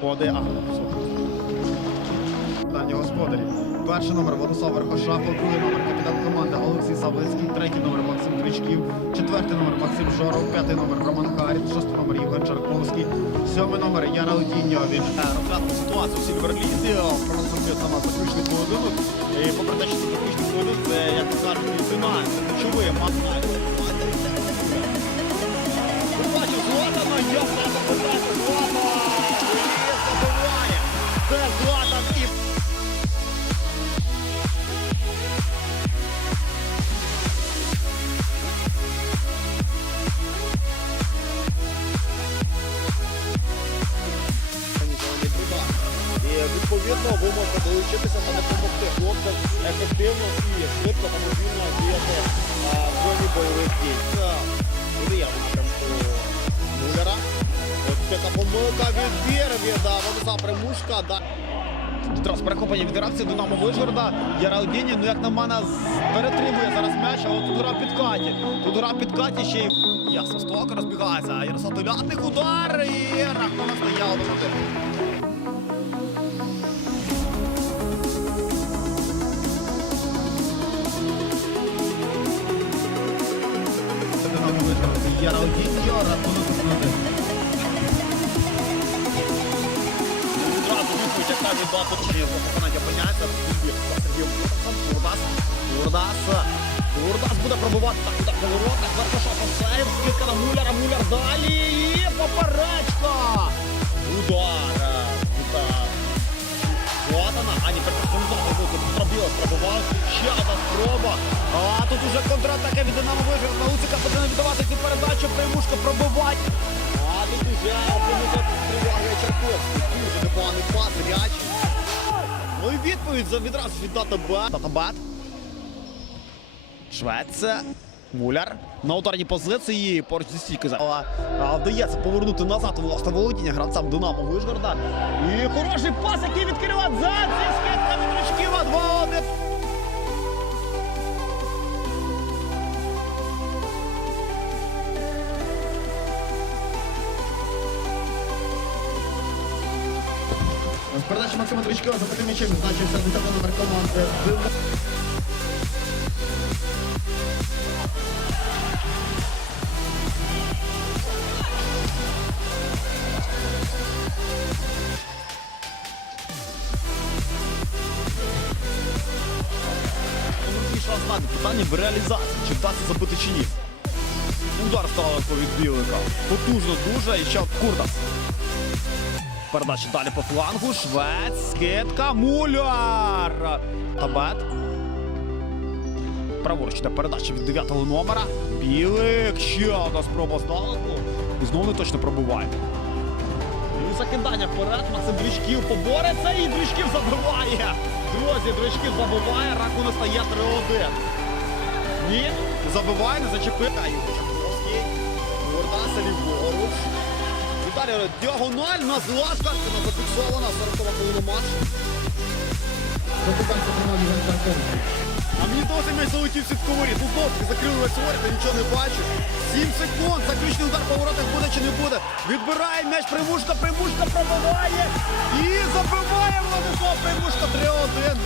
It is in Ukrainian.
Поди, а. Дані господарі. Перший номер Владислав Верхошапов, другий номер капітан команди Олексій Савлицький, третій номер Максим Кричків, четвертий номер Максим Жоров, п'ятий номер Роман Харін, шостий номер Євген Чарковський, сьомий номер Яра Летіньо. Він е, розглянув ситуацію в Сільверлізі, відповідно ви можете долучитися та допомогти хлопцям ефективно і швидко та мобільно діяти в зоні бойових дій. Це напрямку Муляра. Ось така помилка від а, Владислава Примушка. Да. Зараз перехоплення від реакції Динамо Вишгорода. Яраудіні, ну як на мене, перетримує зараз м'яч, але тут гра під Каті. Тут гра під Каті ще й. Ясно, Стока розбігається. Ярослав Телятник удар і рахунок стає 1-1. Яраудіньо, рахунок 1-1. Відразу відповідь. Курдас буде пробувати так удар по воротах. Верхошов офсайд. Скидка на Муляра. Муляр далі. І поперечка. Удар. Удар. Златана, а ні, першого пробіла, спробував. Ще одна спроба. А тут уже контратака від Динамо Вижгород. На Луцика віддавати цю передачу. Примушка пробивати. А тут уже опинився тривога Чарковський. Дуже непоганий пас, м'яч. Ну і відповідь за відразу від Датабат. Датабат. Швеція. Муляр. На ударній позиції поруч зі стійкою. А, а, вдається повернути назад власне володіння гравцям Динамо Вишгорода. І хороший пас, який відкриває за зі скидка від Ручківа 2-1. В передачі Максима Тричкова за таким м'ячем значився 10 номер команди. Питання в реалізації, чи вдасться забити чи ні. Удар стало від Білика. Потужно дуже і ще Курдас. Передача далі по флангу. Швець, скидка, муляр. Табет. Праворуч йде передача від 9-го номера. Білик. Ще одна спроба здалеку. І знову не точно пробиває. І закидання вперед. Максим Дрючків побореться і Дрючків забиває. Друзі, Дрючків забиває. Рахунок стає 3-1. Ні, забиває, не зачепив. Чарковський. Гордаса ліворуч. Віталій діагональ на злашка. Вона зафіксована. 40 хвилина матчу. А мені досі м'яч залетів сітковий. Ну знову закрили весь воріт, нічого не бачу. 7 секунд. Заключний удар по воротах буде чи не буде. Відбирає м'яч Примушка, Примушка пробиває. І забиває Владислав Примушка 3-1.